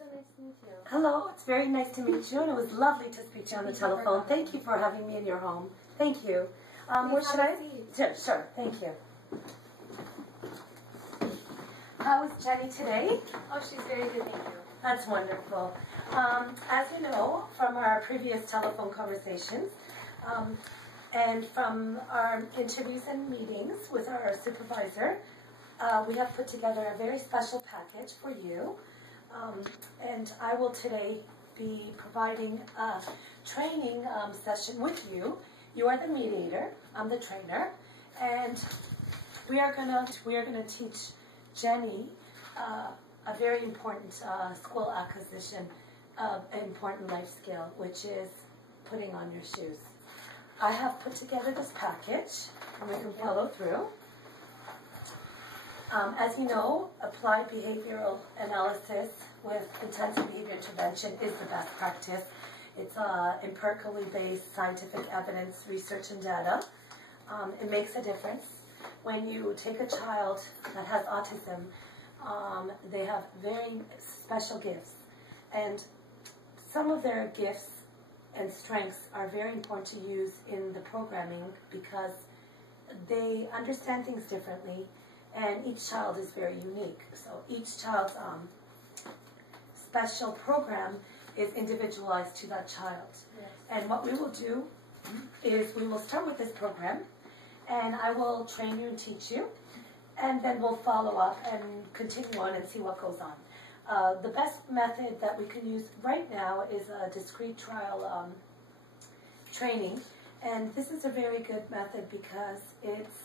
so nice to meet you. Hello, it's very nice to meet you, and it was lovely to speak to you on the telephone. Thank you for having me in your home. Thank you. Where should I? Sure, thank you. How is Jenny today? Oh, she's very good, thank you. That's wonderful. As you know from our previous telephone conversations, and from our interviews and meetings with our supervisor, we have put together a very special package for you. And I will today be providing a training session with you. You are the mediator, I'm the trainer, and we are gonna teach Jenny a very important school acquisition of an important life skill, which is putting on your shoes. I have put together this package, and we can follow through. As you know, applied behavioral analysis with intensive behavior intervention is the best practice. It's empirically based scientific evidence, research, and data. It makes a difference. When you take a child that has autism, they have very special gifts. And some of their gifts and strengths are very important to use in the programming because they understand things differently. And each child is very unique. So each child's special program is individualized to that child. Yes. And what we will do is we will start with this program, and I will train you and teach you, and then we'll follow up and continue on and see what goes on. The best method that we can use right now is a discrete trial training. And this is a very good method because it's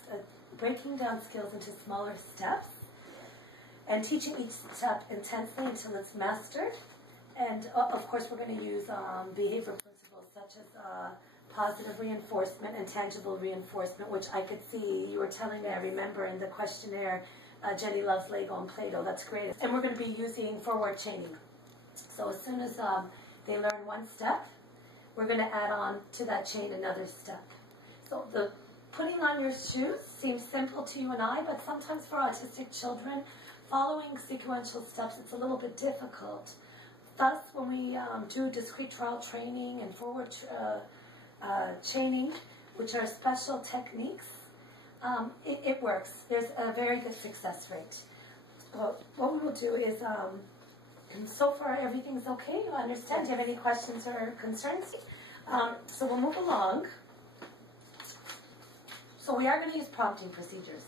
breaking down skills into smaller steps and teaching each step intensely until it's mastered. And of course we're going to use behavioral principles such as positive reinforcement and tangible reinforcement, which I could see you were telling me, I remember in the questionnaire, Jenny loves Lego and Play-Doh. That's great. And we're going to be using forward chaining. So as soon as they learn one step, we're going to add on to that chain another step. So the putting on your shoes seems simple to you and I, but sometimes for autistic children, following sequential steps, it's a little bit difficult. Thus, when we do discrete trial training and forward chaining, which are special techniques, it works. There's a very good success rate. What we will do is, so far everything's okay? You understand? Do you have any questions or concerns? So we'll move along. So we are going to use prompting procedures.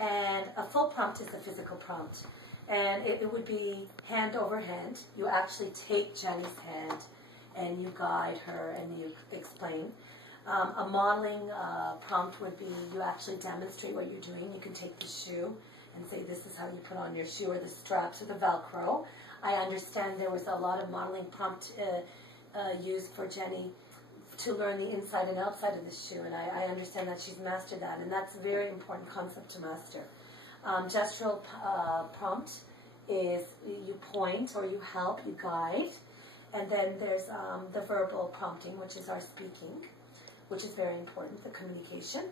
And a full prompt is a physical prompt. And it would be hand over hand. You actually take Jenny's hand and you guide her and you explain. A modeling prompt would be you actually demonstrate what you're doing. You can take the shoe and say this is how you put on your shoe, or the straps or the Velcro. I understand there was a lot of modeling prompt used for Jenny to learn the inside and outside of the shoe, and I understand that she's mastered that, and that's a very important concept to master. Gestural prompt is you point or you help, you guide, and then there's the verbal prompting, which is our speaking, which is very important, the communication.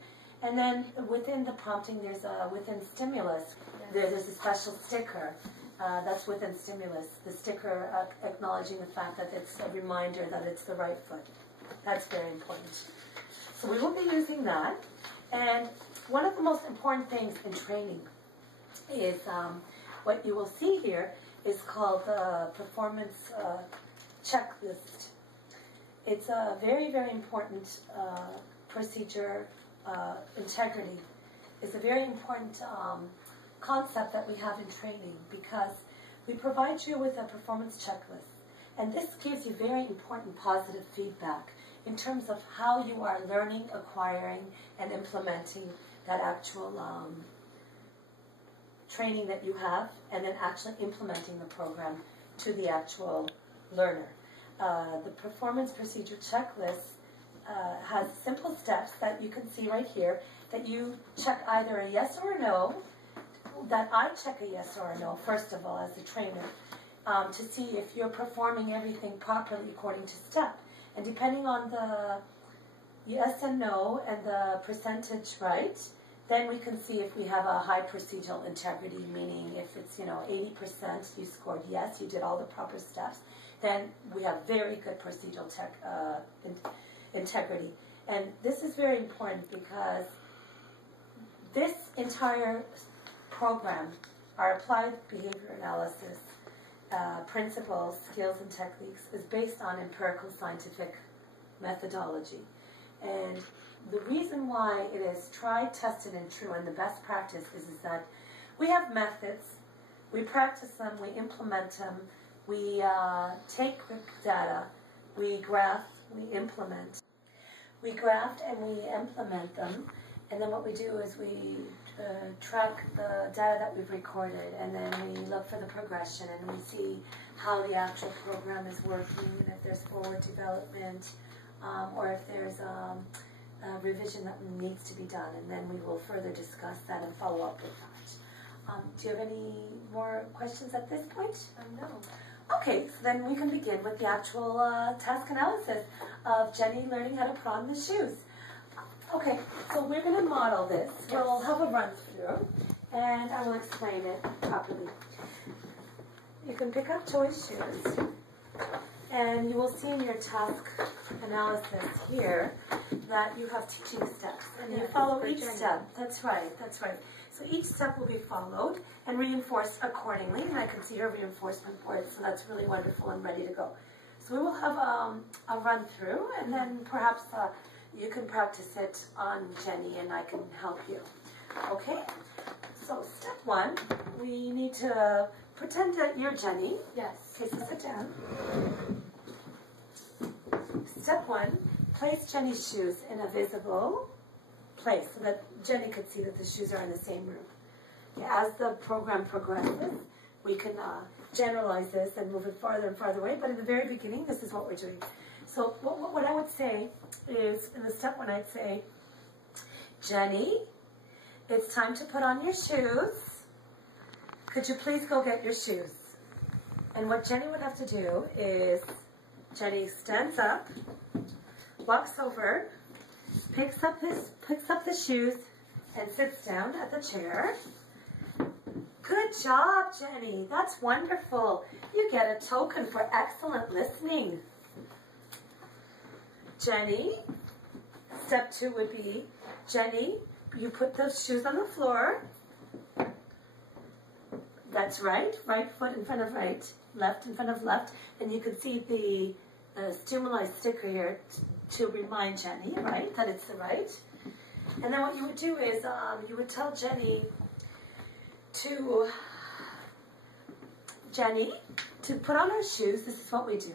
And then within the prompting, there's within stimulus, there's a special sticker that's within stimulus. The sticker acknowledging the fact that it's a reminder that it's the right foot. That's very important. So we will be using that. And one of the most important things in training is what you will see here is called the performance checklist. It's a very, very important procedure. Integrity is a very important concept that we have in training because we provide you with a performance checklist. And this gives you very important positive feedback in terms of how you are learning, acquiring, and implementing that actual training that you have, and then actually implementing the program to the actual learner. The performance procedure checklist has simple steps that you can see right here that you check either a yes or a no, that I check a yes or a no, first of all, as a trainer, to see if you're performing everything properly according to step. And depending on the yes and no and the percentage right, Then we can see if we have a high procedural integrity, meaning if it's, 80% you scored yes, you did all the proper steps, then we have very good procedural integrity. And this is very important because this entire program, our applied behavior analysis principles, skills, and techniques is based on empirical scientific methodology. And the reason why it is tried, tested, and true, and the best practice is that we have methods, we practice them, we implement them, we take the data, we graph, we implement. We graft and we implement them, and then what we do is we track the data that we've recorded, and then we look for the progression, and we see how the actual program is working, and if there's forward development, or if there's a revision that needs to be done, and then we will further discuss that and follow up with that. Do you have any more questions at this point? No. Okay, so then we can begin with the actual task analysis of Jenny learning how to put on the shoes. Okay, so we're going to model this. We'll have a run through, and I will explain it properly. You can pick up choice shoes, and you will see in your task analysis here that you have teaching steps, and you follow each step. That's right, that's right. So each step will be followed and reinforced accordingly, and I can see your reinforcement board, so that's really wonderful and ready to go. So we will have a run through, and then perhaps you can practice it on Jenny, and I can help you. Okay? So step one, we need to pretend that you're Jenny. Yes. Okay, so sit down. Step one, place Jenny's shoes in a visible place so that Jenny could see that the shoes are in the same room. Okay, as the program progresses, we can generalize this and move it farther and farther away, but in the very beginning, this is what we're doing. So what I would say is, in the step one, I'd say, Jenny, it's time to put on your shoes. Could you please go get your shoes? And what Jenny would have to do is, Jenny stands up, walks over, picks up the shoes, and sits down at the chair. Good job, Jenny. That's wonderful. You get a token for excellent listening. Jenny, step two would be, Jenny, you put those shoes on the floor. That's right. Right foot in front of right, left in front of left. And you can see the stimuli sticker here to remind Jenny, right, that it's the right. And then what you would do is you would tell Jenny to put on her shoes. This is what we do.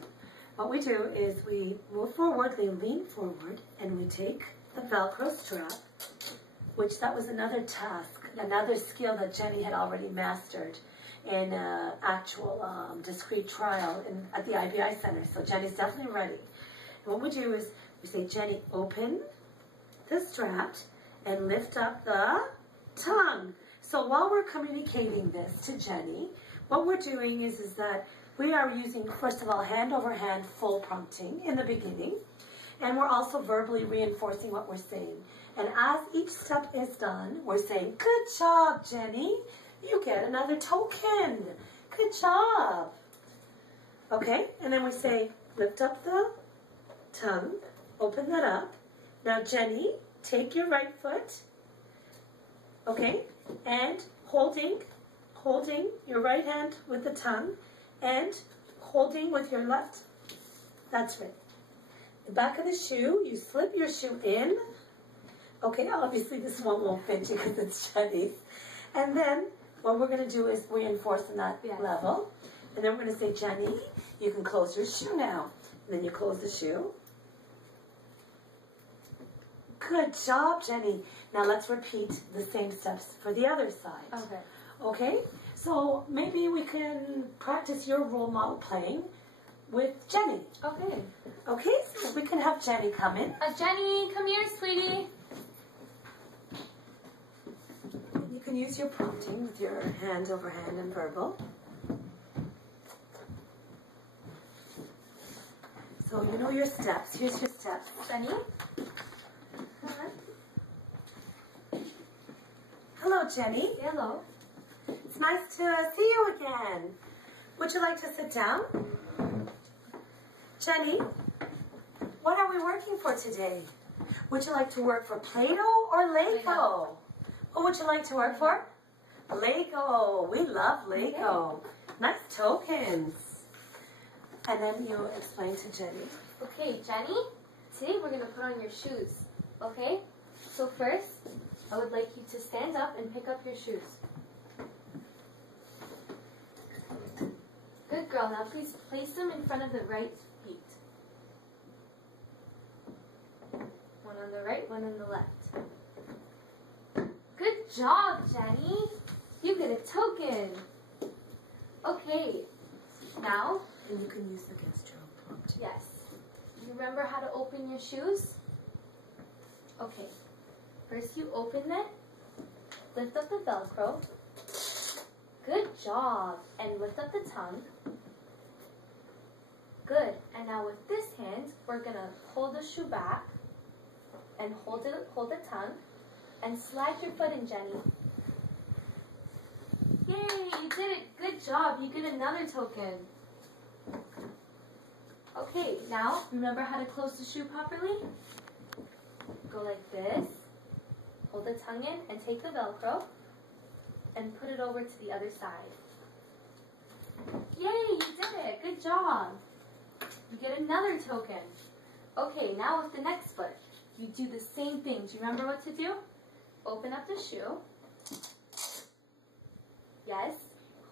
What we do is we move forward, we lean forward, and we take the Velcro strap, which that was another task, another skill that Jenny had already mastered in actual discrete trial at the IBI Center. So Jenny's definitely ready. And what we do is we say, Jenny, open the strap and lift up the tongue. So while we're communicating this to Jenny, what we're doing is that we are using, first of all, hand over hand full prompting in the beginning, and we're also verbally reinforcing what we're saying. And as each step is done, we're saying, good job, Jenny. You get another token. Good job. Okay, and then we say, lift up the tongue, open that up. Now, Jenny, take your right foot, okay, and holding your right hand with the tongue and holding with your left. That's right. The back of the shoe, you slip your shoe in. Okay, obviously this one won't fit you because it's Jenny's. And then what we're going to do is reinforce in that level. And then we're going to say, Jenny, you can close your shoe now. And then you close the shoe. Good job, Jenny. Now let's repeat the same steps for the other side. Okay. Okay? So maybe we can practice your role model playing with Jenny. Okay. Okay, so we can have Jenny come in. Jenny, come here, sweetie. You can use your prompting with your hand over hand and verbal. So you know your steps. Here's your steps. Jenny? Jenny. Hello. It's nice to see you again. Would you like to sit down? Jenny, what are we working for today? Would you like to work for Play-Doh or Lego? What would you like to work for? Lego. We love Lego. Nice tokens. And then you explain to Jenny. Okay, Jenny, today we're going to put on your shoes. Okay? So first, I would like you to stand up and pick up your shoes. Good girl. Now please place them in front of the right feet. One on the right, one on the left. Good job, Jenny. You get a token. Okay. Now, And you can use the gesture prompt. yes. You remember how to open your shoes? Okay. First you open it. Lift up the Velcro. Good job. And lift up the tongue. Good. And now with this hand, we're going to pull the shoe back and hold the tongue and slide your foot in, Jenny. Yay, you did it. Good job. You get another token. Okay, now remember how to close the shoe properly? Go like this. Hold the tongue in and take the Velcro and put it over to the other side. Yay, you did it. Good job. You get another token. Okay, now with the next foot, you do the same thing. Do you remember what to do? Open up the shoe. Yes.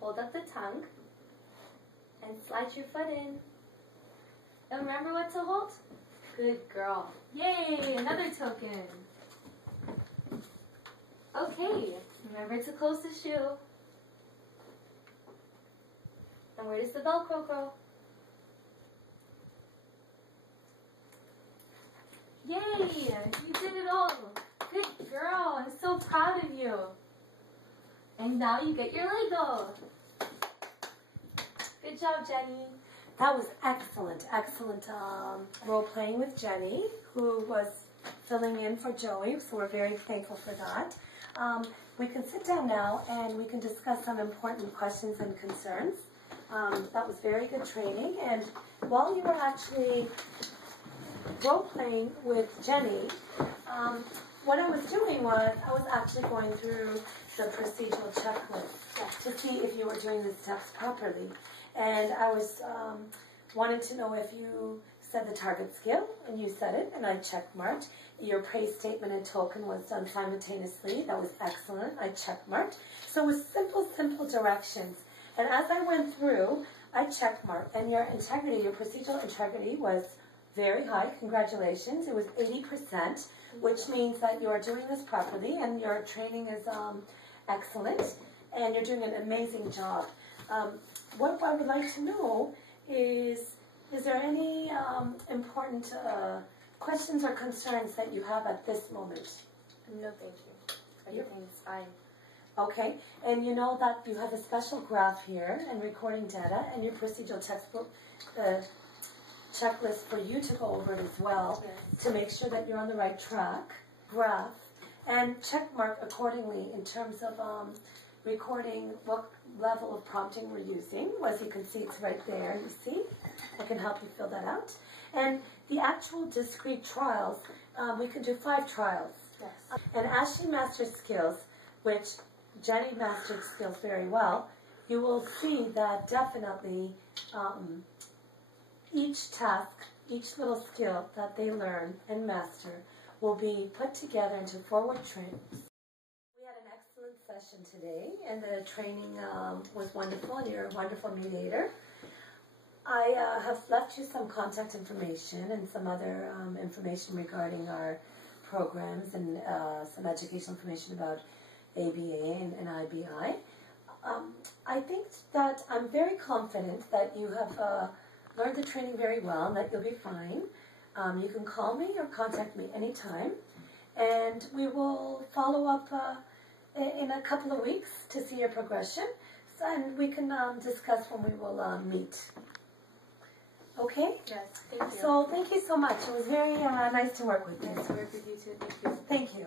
Hold up the tongue. And slide your foot in. And remember what to hold? Good girl. Yay, another token. Okay, remember to close the shoe. And where does the Velcro go? Yay, you did it all. Good girl, I'm so proud of you. And now you get your Lego. Good job, Jenny. That was excellent, excellent role-playing with Jenny, who was filling in for Joey, so we're very thankful for that. We can sit down now and we can discuss some important questions and concerns. That was very good training, and while you were actually role-playing with Jenny, what I was doing was I was actually going through the procedural checklist to see if you were doing the steps properly. And I was wanting to know if you said the target skill, and you said it, and I checkmarked. Your praise statement and token was done simultaneously. That was excellent. I checkmarked. So it was simple directions. And as I went through, I checkmarked. And your integrity, your procedural integrity was very high. Congratulations. It was 80%, which means that you are doing this properly, and your training is excellent, and you're doing an amazing job. What I would like to know is there any important questions or concerns that you have at this moment? No, thank you. Everything's fine. Okay, and you know that you have a special graph here and recording data, and your procedural textbook checklist for you to go over it as well, yes, to make sure that you're on the right track, graph, and check mark accordingly in terms of recording what level of prompting we're using. As you can see, it's right there, you see? I can help you fill that out. And the actual discrete trials, we can do 5 trials. yes. And as she mastered skills, which Jenny mastered skills very well, you will see that definitely each task, each little skill that they learn and master will be put together into forward trains. We had an excellent session today, and the training was wonderful, and you're a wonderful mediator. I have left you some contact information and some other information regarding our programs and some educational information about ABA and IBI. I think that I'm very confident that you have learned the training very well and that you'll be fine. You can call me or contact me anytime, and we will follow up in a couple of weeks to see your progression, and we can discuss when we will meet. Okay? Yes, thank you. So thank you so much. It was very nice to work with you. Nice to work with you too. Thank you. Thank you.